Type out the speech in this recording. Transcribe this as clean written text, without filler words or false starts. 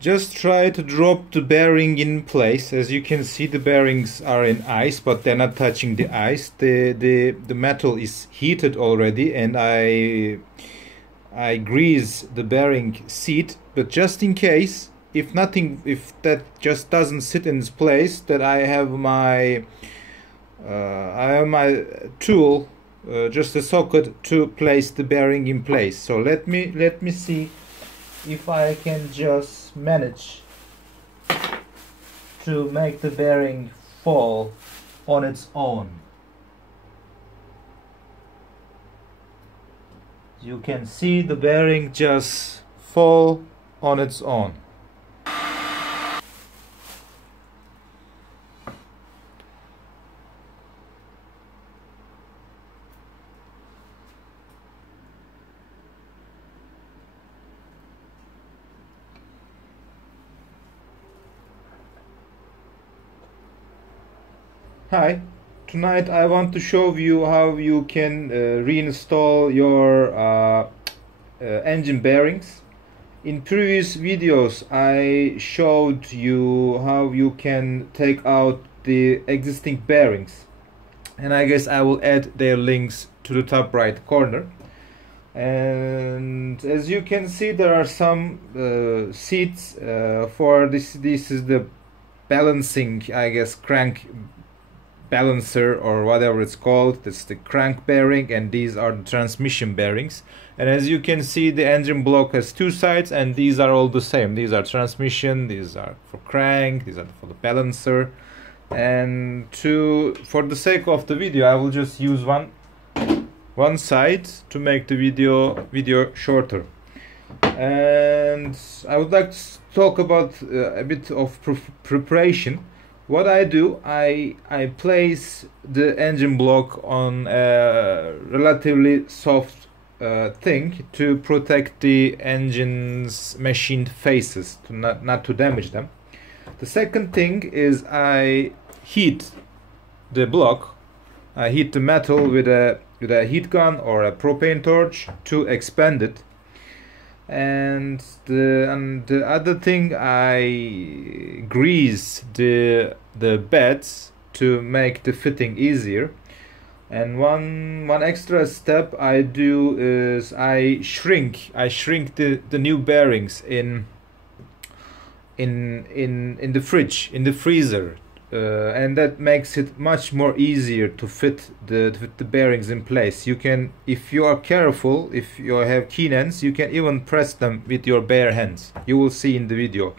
Just try to drop the bearing in place. As you can see, the bearings are in ice, but they're not touching the ice. The metal is heated already, and I grease the bearing seat. But just in case, if that just doesn't sit in its place, that I have my tool, just a socket to place the bearing in place. So let me see if I can just manage to make the bearing fall on its own. You can see the bearing just fall on its own. Hi, tonight I want to show you how you can reinstall your engine bearings. In previous videos I showed you how you can take out the existing bearings, and I guess I will add their links to the top right corner. And as you can see, there are some seats for this. This is the balancing, I guess, crank balancer or whatever it's called. That's the crank bearing, and these are the transmission bearings. And as you can see, the engine block has two sides, and these are all the same. These are transmission, these are for crank, these are for the balancer. And for the sake of the video, I will just use one side to make the video shorter. And I would like to talk about a bit of preparation. What I do, I place the engine block on a relatively soft thing to protect the engine's machined faces, to not to damage them. The second thing is I heat the block. I heat the metal with a heat gun or a propane torch to expand it. And the other thing, I grease the beds to make the fitting easier. And one extra step I do is I shrink the new bearings in the fridge, in the freezer, and that makes it much more easier to fit the bearings in place. You can, if you are careful, if you have keen hands, you can even press them with your bare hands. You will see in the video.